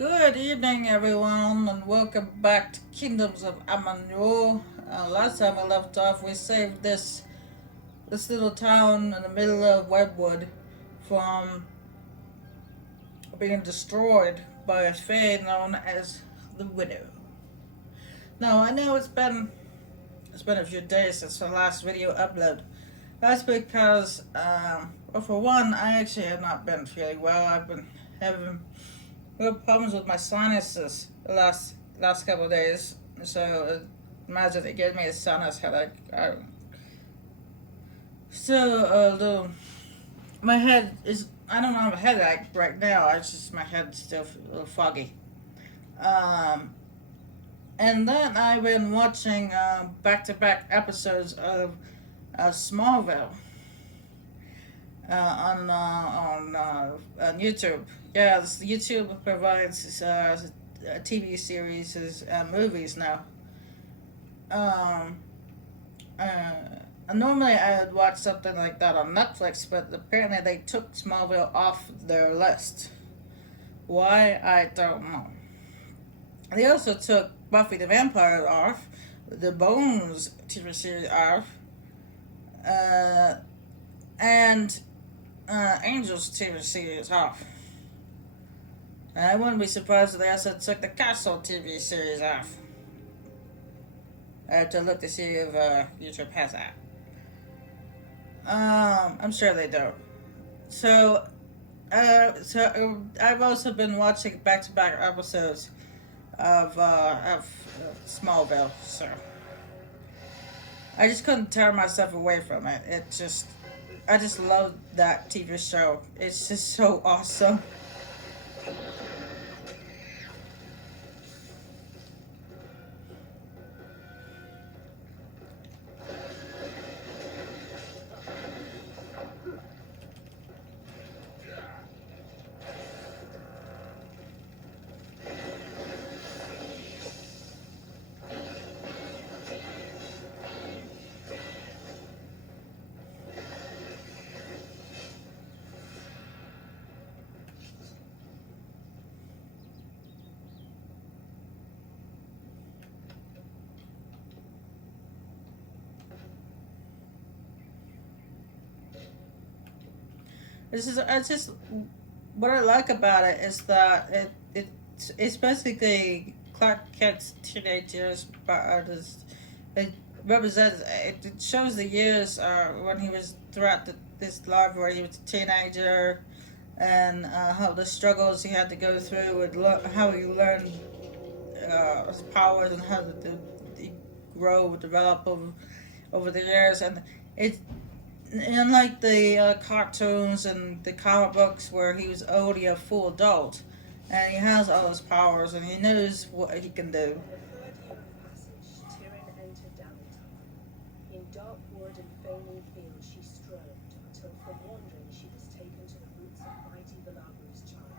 Good evening, everyone, and welcome back to Kingdoms of Amalur. Last time we left off, we saved this little town in the middle of Webwood from being destroyed by a fae known as the Widow. Now, I know it's been a few days since the last video upload. That's because, well, for one, I actually have not been feeling well. I've been having real problems with my sinuses the last couple of days. So imagine it gave me a sinus headache. Still a little. My head is. I don't have a headache right now. It's just my head's still a little foggy. Um, and then I've been watching back-to-back episodes of Smallville on YouTube. Yes, YouTube provides TV series and movies now. Um, Normally I would watch something like that on Netflix, but apparently they took Smallville off their list. Why, I don't know. They also took Buffy the Vampire off, the Bones TV series off, and Angels TV series off. And I wouldn't be surprised if they also took the Castle TV series off. I have to look to see if YouTube has that. I'm sure they do. So I've also been watching back-to-back episodes of Smallville. So I just couldn't tear myself away from it. I just love that TV show. It's just so awesome. It's just what I like about it is that it's basically Clark Kent's teenage years, but it represents it shows the years when he was throughout this life where he was a teenager, and how the struggles he had to go through, and how he learned his powers, and how to grow, develop over the years, and it unlike the cartoons and the comic books where he was already a full adult and he has all his powers and he knows what he can do. Tyrion entered Damilton. In dark wood and failing field she strode, until from wandering she was taken to the roots of mighty Balagu's child.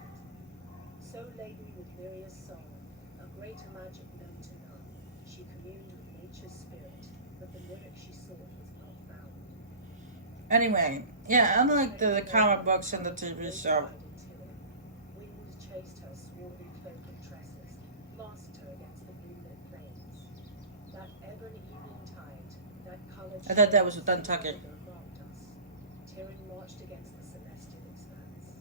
So laden with Lyria's soul, a greater magic known to none, she communed with nature's spirit, but the lyric she sought was not found. Anyway, yeah, unlike the comic books and the TV show, Wind chased her swarthy cloak and tresses, blasted her against the moonlit plains. That ebon evening tide, that coloured I thought that was Nantucket. robbed us. Tyrion marched against the celestial expanse.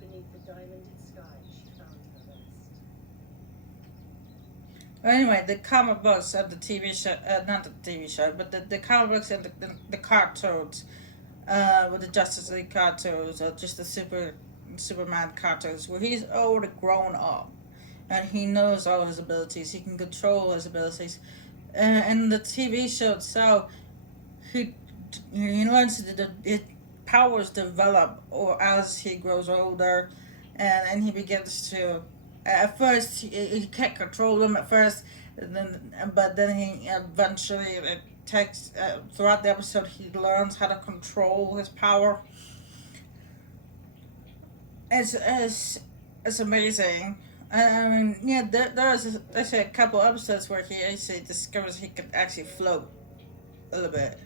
Beneath the diamonded sky she found her rest. Anyway, the comic books and the TV show, not the TV show, but the comic books and the cartoons, with the Justice League cartoons or just the Superman cartoons, where he's already grown up and he knows all his abilities, he can control his abilities. And the TV show itself, he learns his powers develop or as he grows older, and he begins to. At first, he can't control them at first, but then he eventually it takes throughout the episode he learns how to control his power. It's amazing. I mean, yeah, there's a couple episodes where he actually discovers he can actually float a little bit,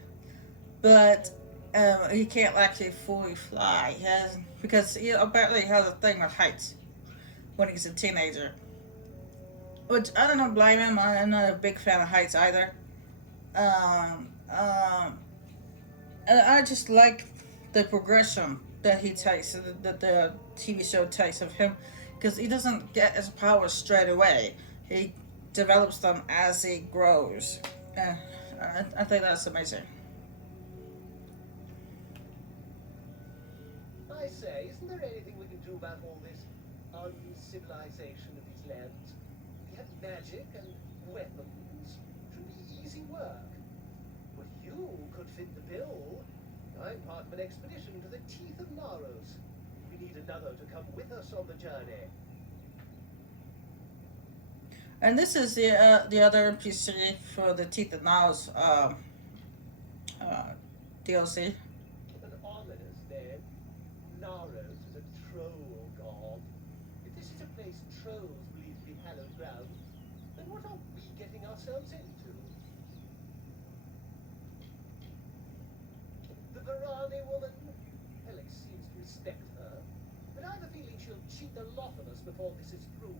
but he can't actually fully fly. He has because he apparently has a thing with heights, when he's a teenager. Which I don't blame him. I'm not a big fan of heights either. Um, um, and I just like the progression that he takes, that the TV show takes of him, because he doesn't get his powers straight away. He develops them as he grows. Uh, I think that's amazing. I say, isn't there anything we can do about all this uncivilization of these lands? We have magic and weapons. Should be easy work. But you could fit the bill. I'm part of an expedition to the teeth of Naros. We need another to come with us on the journey. And this is the other NPC for the Teeth and Nails uh, DLC. An ominous name. Naros is a troll god. If this is a place trolls believe to be hallowed ground, then what are we getting ourselves into? The Varani woman? Alex seems to respect her, but I have a feeling she'll cheat the lot of us before this is through.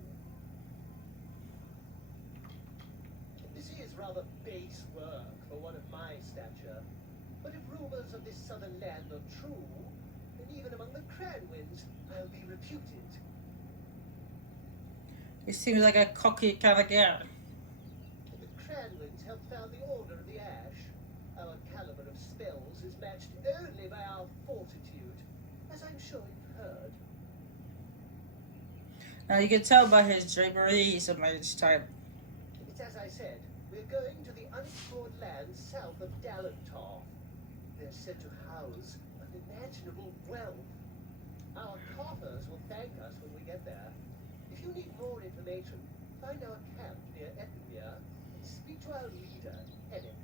This is rather base work for one of my stature, but if rumors of this southern land are true, then even among the Cranwins, I'll be reputed. He seems like a cocky kind of guy. The Cranwins helped found the Order of the Ash. Our caliber of spells is matched only by our fortitude, as I'm sure you've heard. Now you can tell by his drapery he's a mage type. It's as I said, we're going to the unexplored lands south of Dalentar. They're said to house unimaginable wealth. Our coffers will thank us when we get there. If you need more information, find our camp near Ettenmere and speak to our leader, Hennick.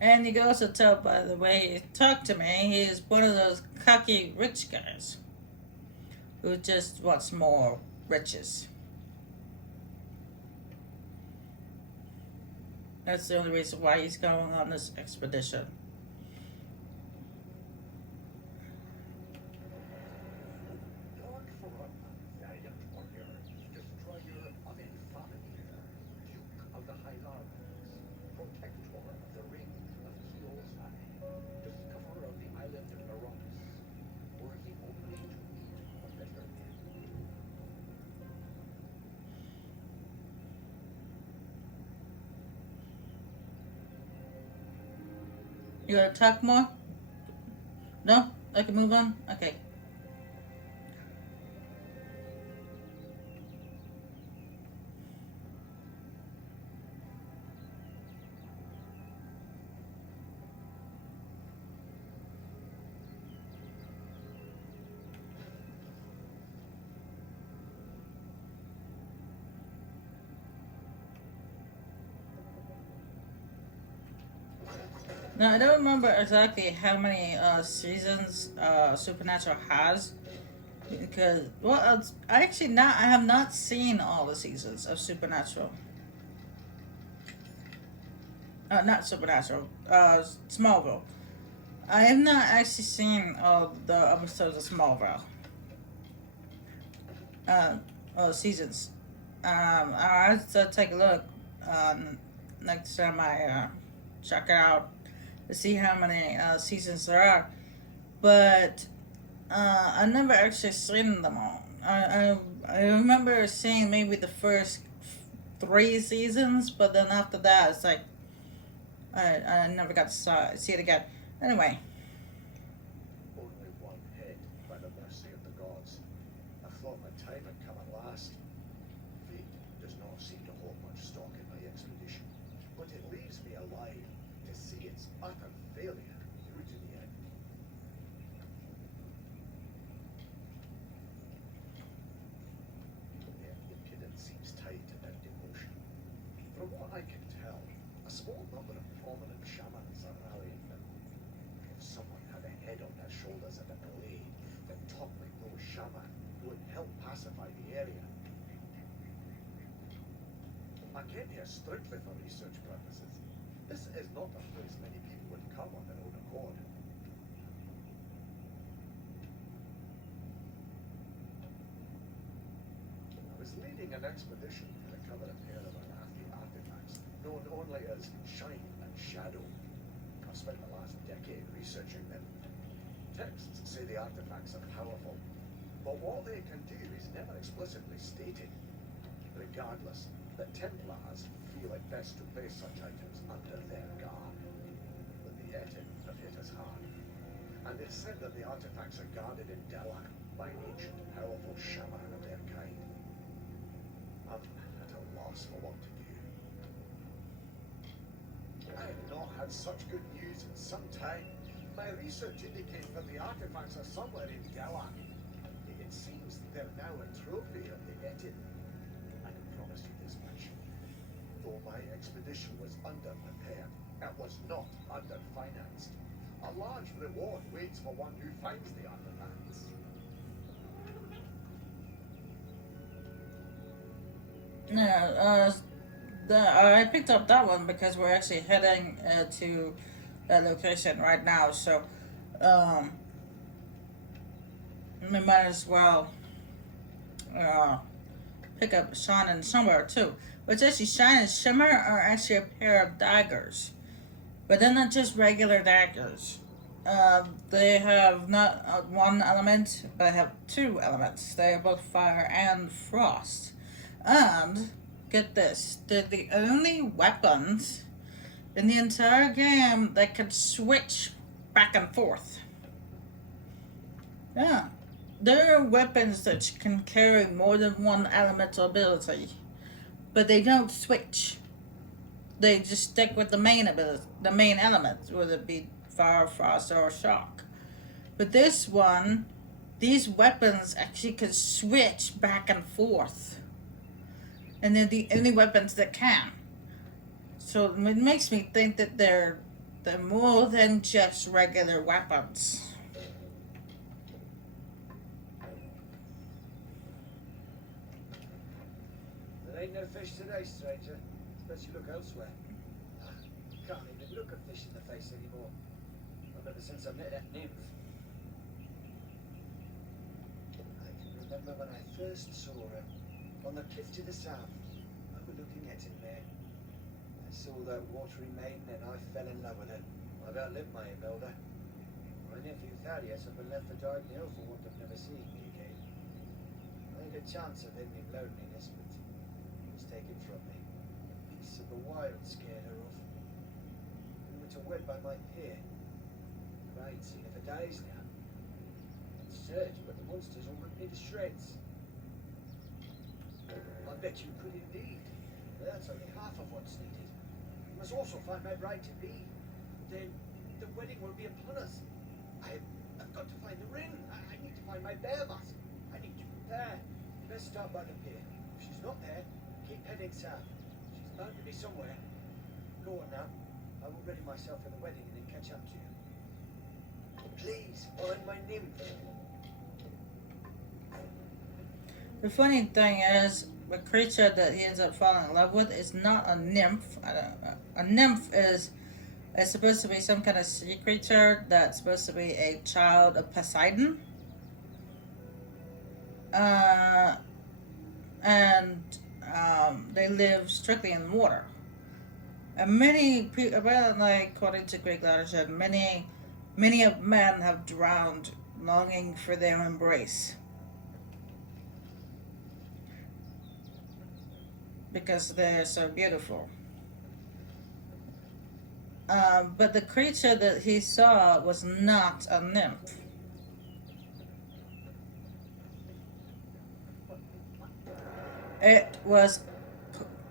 And you can also tell by the way he talked to me, he's one of those cocky rich guys who just wants more riches. That's the only reason why he's going on this expedition. Lord Forum, valiant warrior, destroyer of infamy, Duke of the Highlands, protector of the ring of Kiosai, discoverer of the island of Narotis, worthy only to meet a better end. You want to talk more? No? I can move on? Okay. Now, I don't remember exactly how many seasons Supernatural has. Because, well, I have not seen all the seasons of Supernatural. Not Supernatural, Smallville. I have not actually seen all the episodes of Smallville. Seasons. I have to take a look next time I check it out to see how many seasons there are. But I've never actually seen them all. I remember seeing maybe the first 3 seasons, but then after that, it's like I never got to see it again. Anyway, Only one head by the mercy of the gods. I thought my time had come at last. Fate does not seem to hold much stock in my expedition, but it leaves me alive to see its utter failure through to the end. The impudence seems tied to that devotion. From what I can tell, a small number of prominent shamans are rallying them. If someone had a head on their shoulders and a blade that talked like no shaman would help pacify the area. I came here strictly for research purposes. This is not a place many people would come on their own accord. was leading an expedition to recover a pair of Arathi artifacts known only as Shine and Shadow. I've spent the last decade researching them. Texts say the artifacts are powerful, but what they can do is never explicitly stated. Regardless, the Templars feel it best to place such items under their guard. But the Etin have hit us hard, and it's said that the artifacts are guarded in Dalak by an ancient, powerful shaman of their kind. I'm at a loss for what to do. I have not had such good news in some time. My research indicates that the artifacts are somewhere in Dalak. It seems they're now a trophy of the Etin. I can promise you this much. Though my expedition was underprepared, it was not underfinanced. A large reward waits for one who finds the artifacts. Yeah, I picked up that one because we're actually heading to that location right now, so we might as well pick up Shine and Shimmer too. Which actually, Shine and Shimmer are actually a pair of daggers, but they're not just regular daggers. They have not one element, but they have two elements. They are both fire and frost. And get this, they're the only weapons in the entire game that can switch back and forth. Yeah. There are weapons that can carry more than one elemental ability, but they don't switch. They just stick with the main ability, the main element, whether it be fire, frost, or shock. But this one, these weapons actually can switch back and forth. And they're the only weapons that can. So it makes me think that they're more than just regular weapons. There ain't no fish today, stranger. Suppose you look elsewhere. Can't even look a fish in the face anymore. Not ever since I met that nymph. I can remember when I first saw her. On the cliff to the south, overlooking Ettenmere. I saw that watery maiden and I fell in love with her. I've outlived my elder. My nephew Thaddeus up and left the Dark Hill for want of never seeing me again. I had a chance of ending loneliness, but it was taken from me. Beasts of the wild scared her off. We were to wed by my pier. I ain't seen her for days now. I'd search, but the monsters all ripped me to shreds. I bet you could indeed. That's only half of what's needed. You must also find my bride to be. Then the wedding will be upon us. I've got to find the ring. I need to find my bear mask. I need to prepare. Let's start by the pier. If she's not there, keep heading south. She's bound to be somewhere. Go on now. I will ready myself for the wedding and then catch up to you. Please find my nymph. The funny thing is, the creature that he ends up falling in love with is not a nymph. A nymph is supposed to be some kind of sea creature that's supposed to be a child of Poseidon. And they live strictly in water. And many people, apparently, according to Greek literature, many of men have drowned longing for their embrace. Because they're so beautiful. But the creature that he saw was not a nymph. It was,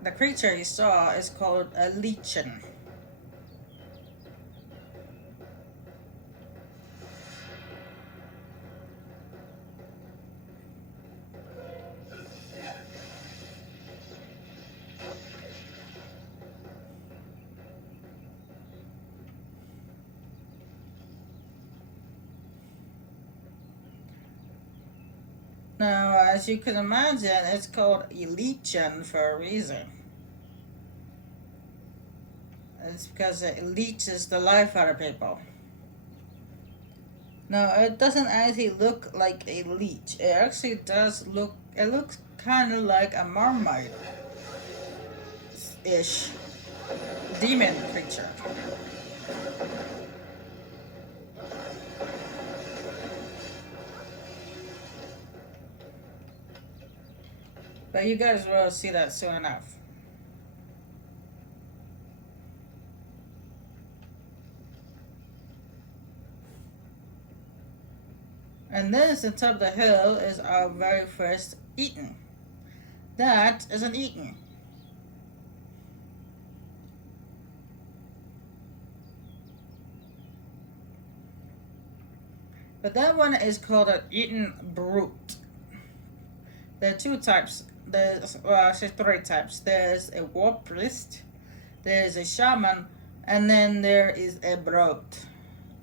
the creature he saw is called a lichen. Now, as you can imagine, it's called Legion for a reason. It's because it leeches the life out of people. No, it doesn't actually look like a leech. It actually does look. It looks kind of like a marmite ish demon creature. But you guys will see that soon enough. And this on top of the hill is our very first Eaton. That is an Eaton. But that one is called an Eaton Brute. There are two types. There's, well, actually three types. There's a war priest, there's a shaman, and then there is a brute.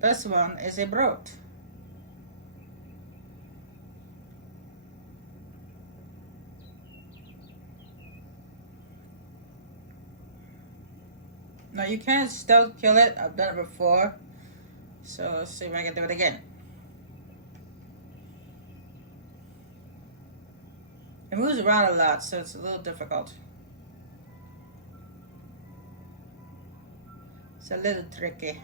This one is a brute. Now you can stealth kill it. I've done it before. So let's see if I can do it again. It moves around a lot, so it's a little difficult. It's a little tricky.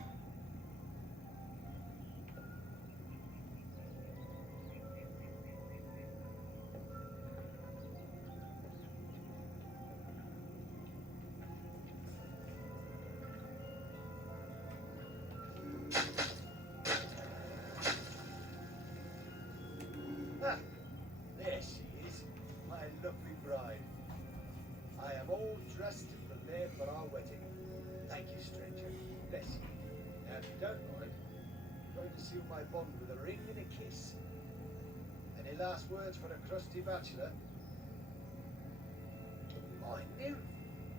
Ah, there she is, my lovely bride. I am all dressed and prepared for our wedding. Thank you, stranger. Bless you. Now, if you don't mind, I'm going to seal my bond with a ring and a kiss. Any last words for a crusty bachelor? I knew.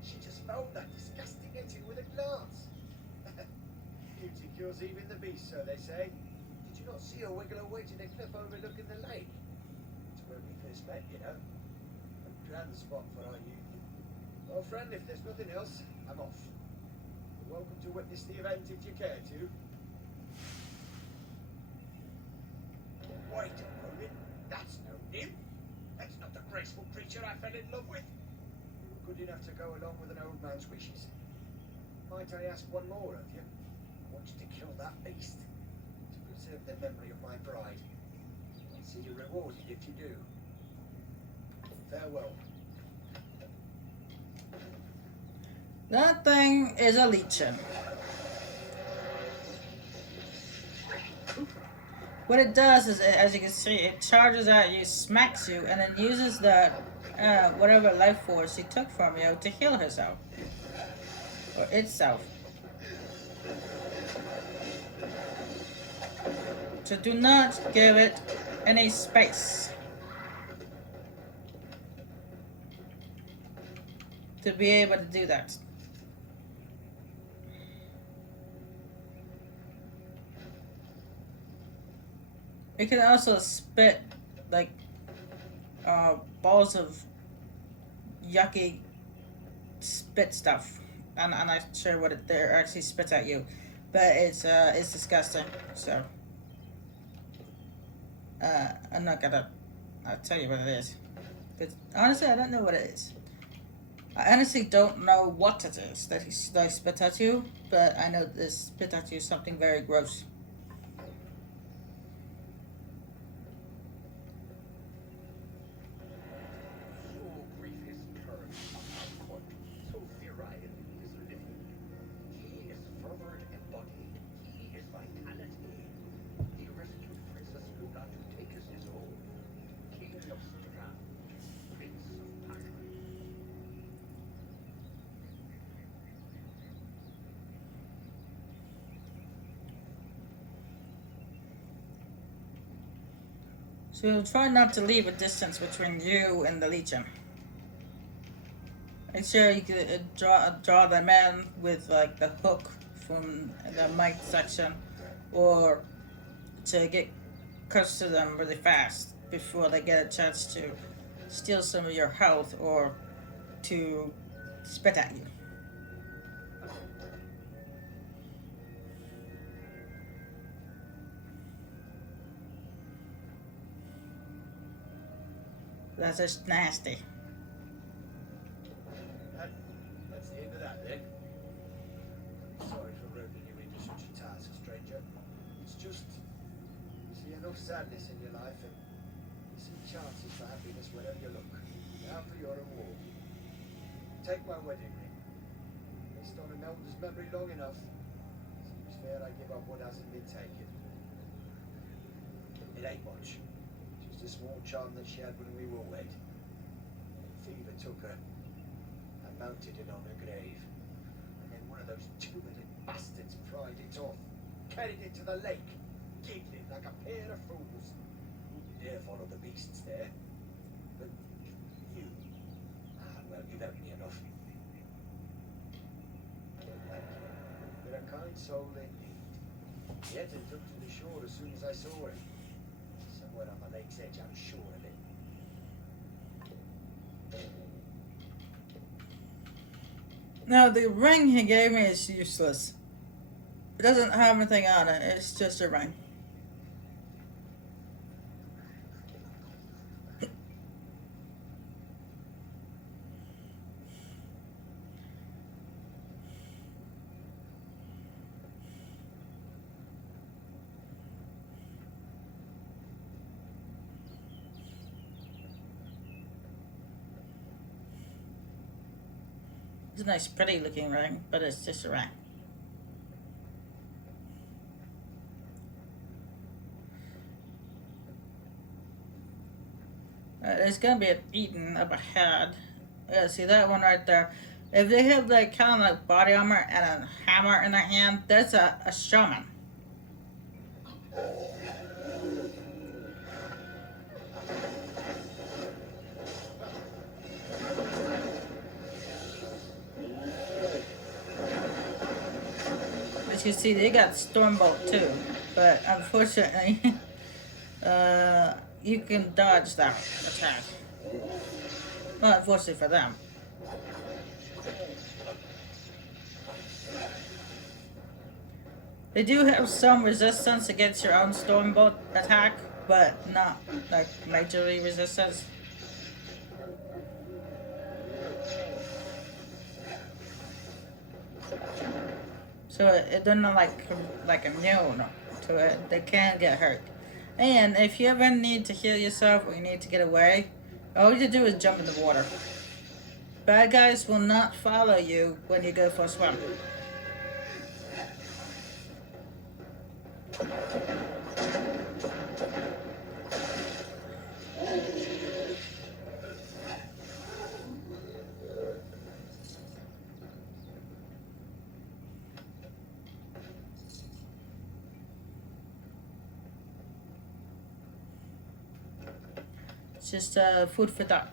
She just found that disgusting etching with a glass. Beauty cures even the beast, so they say. Did you not see her wiggle away to the cliff overlooking the lake? It's where we first met, you know. A grand spot for our union. Well, friend, if there's nothing else, I'm off. You're welcome to witness the event if you care to. Wait a moment. That's no nymph. That's not the graceful creature I fell in love with. You were good enough to go along with an old man's wishes. Might I ask one more of you? I want you to kill that beast to preserve the memory of my bride. I'll see you rewarded if you do. Farewell. That thing is a lichen. What it does is, as you can see, it charges at you, smacks you, and then uses that whatever life force she took from you to heal herself. Or itself. So do not give it any space to be able to do that. It can also spit like balls of yucky spit stuff. I'm not sure what it there actually spits at you, but it's disgusting. So I'm not gonna. I'll tell you what it is. But honestly, I don't know what it is. I honestly don't know what it is that he spit at you, but I know this spit at you is something very gross. So grief is turned upon court, so virile is living. He is fervor embodied, he is vitality. The rescued princess Luna to take as his own. King of strength, prince of passion. So try not to leave a distance between you and the Legion. Make sure you can draw them in with like the hook from the mic section, or to get close to them really fast before they get a chance to steal some of your health or to spit at you. That's just nasty. And that's the end of that then. Sorry for roping you into such a task, stranger. It's just, you see enough sadness in your life and you see chances for happiness wherever you look. Now for your reward. Take my wedding ring. It's on an elder's memory long enough. Seems fair I give up what hasn't been taken. It ain't much. Just a small charm that she had when we were wed. Fever took her and mounted it on her grave. And then one of those two-headed bastards pried it off, carried it to the lake, giggling like a pair of fools. Wouldn't dare follow the beasts there. But you, well, you've helped me enough. Thank you. You're a kind soul indeed. Yet it took to the shore as soon as I saw him. Somewhere on the lake's edge, I'm sure of it. Now, the ring he gave me is useless. It doesn't have anything on it. It's just a ring. It's a nice, pretty looking ring, but it's just a ring. There's gonna be an Eaton up ahead. Yeah, see that one right there. If they have like kind of like body armor and a hammer in their hand, that's a shaman. As you see, they got Stormbolt too, but unfortunately, you can dodge that attack. Well, unfortunately for them. They do have some resistance against your own Stormbolt attack, but not like majorly resistance. So they're not like immune to it. They can get hurt. And if you ever need to heal yourself or you need to get away, all you do is jump in the water. Bad guys will not follow you when you go for a swim. It's just food for thought.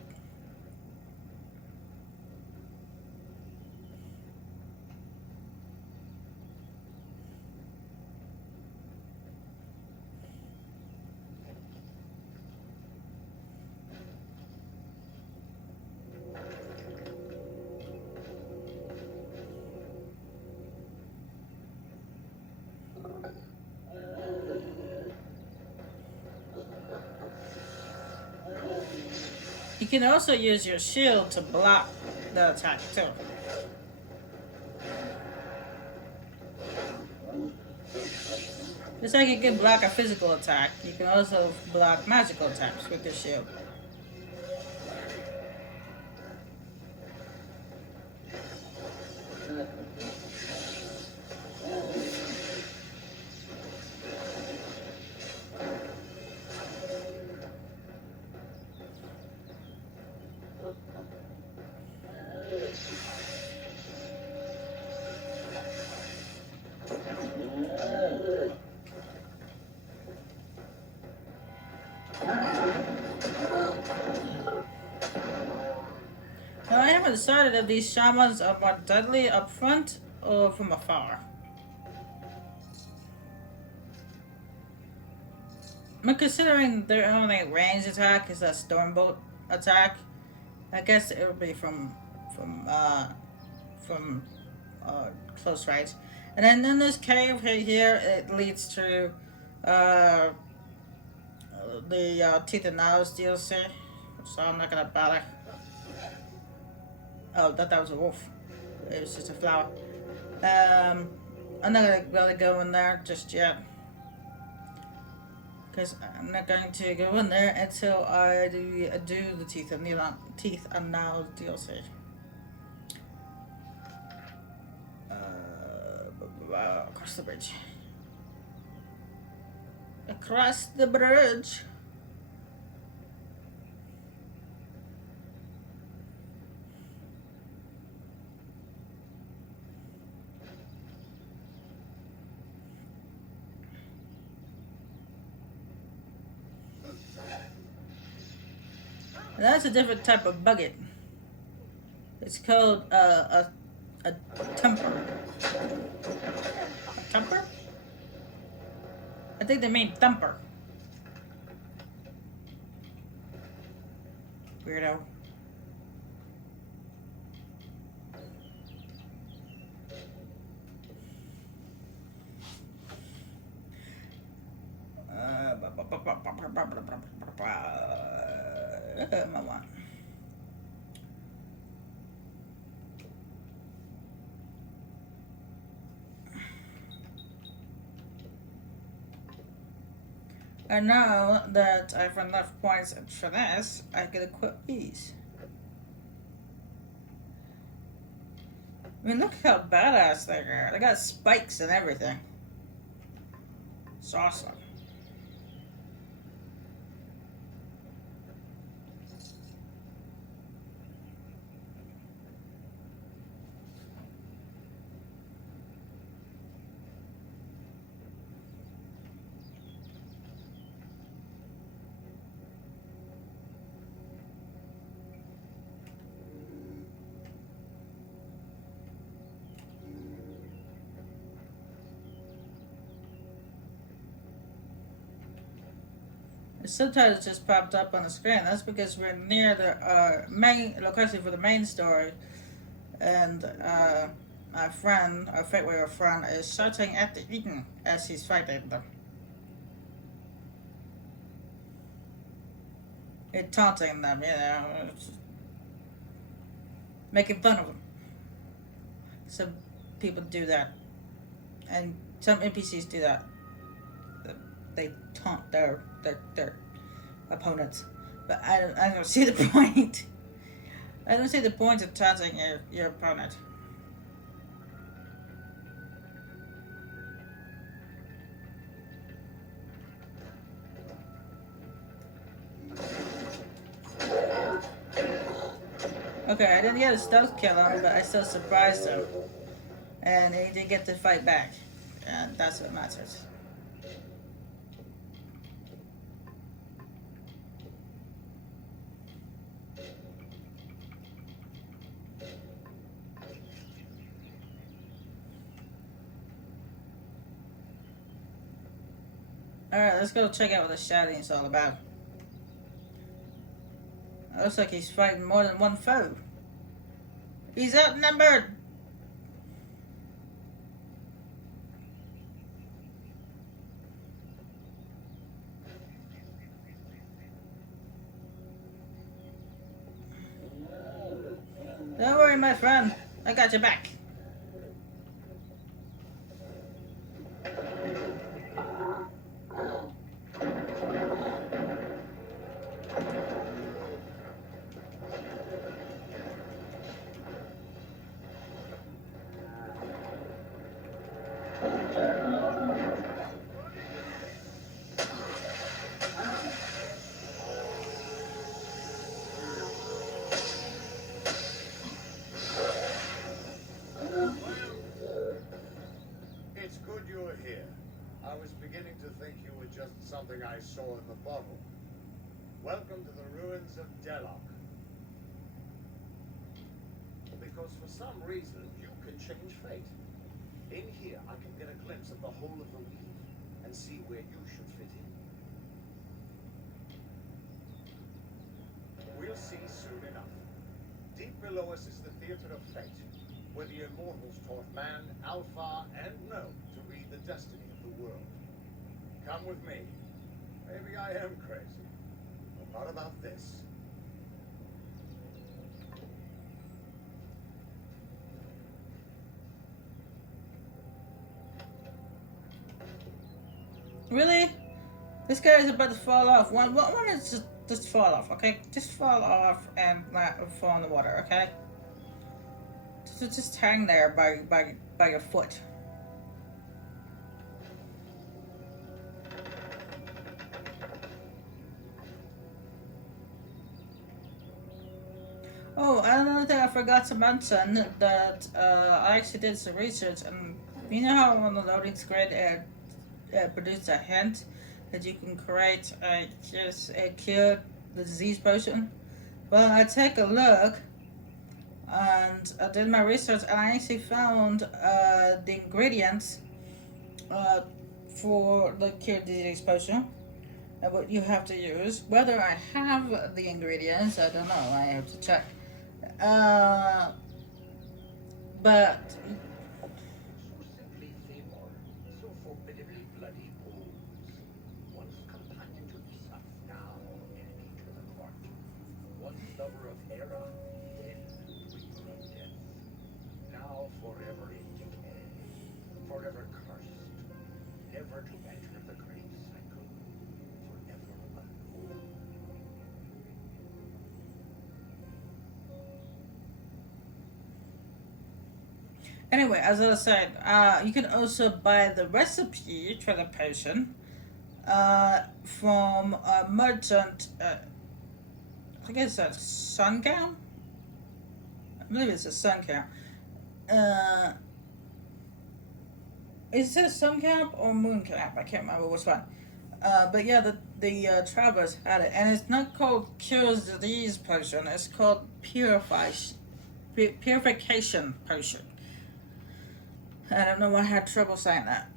You can also use your shield to block the attack too. Just like you can block a physical attack, you can also block magical attacks with your shield. Now I haven't decided if these shamans are more deadly up front or from afar. But considering their only range attack is a Stormbolt attack, I guess it would be from close range. And then in this cave here, it leads to the Teeth and Nails DLC. so I'm not gonna bother. Oh, that was a wolf. It was just a flower. I'm not gonna really go in there just yet. Because I'm not going to go in there until I do the teeth and nails DLC. Across the bridge. Across the bridge. That's a different type of bucket. It's called a temper. A temper? I think they mean thumper. Weirdo. Mama. And now that I've enough points for this, I can equip these. I mean, look how badass they are. They got spikes and everything. It's awesome. Sometimes it just popped up on the screen. That's because we're near the main location for the main story, and our friend, our fate warrior friend, is shouting at the Eden as he's fighting them. He's taunting them, making fun of them. Some people do that, and some NPCs do that. They taunt their opponents, but I don't see the point. I don't see the point of taunting your opponent. Okay, I didn't get a stealth kill on him, but I still surprised him, and he did get to fight back, and that's what matters. Alright, let's go check out what the shouting is all about. It looks like he's fighting more than one foe. He's outnumbered! Don't worry, my friend. I got your back. It's good you're here. I was beginning to think you were just something I saw in the bottle. Welcome to the ruins of Delok. Because for some reason, you can change fate. In here, I can get a glimpse of the whole of the weave and see where you should fit in. We'll see soon enough. Deep below us is the theater of fate, where the immortals taught man, Alpha, and No to read the destiny of the world. Come with me. Maybe I am crazy, but not about this. Really? This guy is about to fall off. One is just fall off, okay? Just fall off and fall in the water, okay? Just hang there by your foot. Oh, another thing I forgot to mention that I actually did some research, and you know how on the loading screen it produced a hint that you can create a cure the disease potion. Well, I take a look and I did my research, and I actually found the ingredients uh, for the cure disease potion and what you have to use. Whether I have the ingredients, I don't know. I have to check. Uh, but So simply Seymour, so formidably bloody bold. Once companion to Isa, now enemy to the court. Once lover of Hera, then bringer of death. Now forever in decay, forever cursed, never to enter the great cycle, forever alone. anyway, as I was saying, you can also buy the recipe for the potion from a merchant. I think it's a Sungown. I believe it's a Sungown. Uh, is it a Sun Camp or Moon Camp? I can't remember which one. But yeah, the travelers had it, and it's not called cures disease potion. It's called purification potion. I don't know why I had trouble saying that.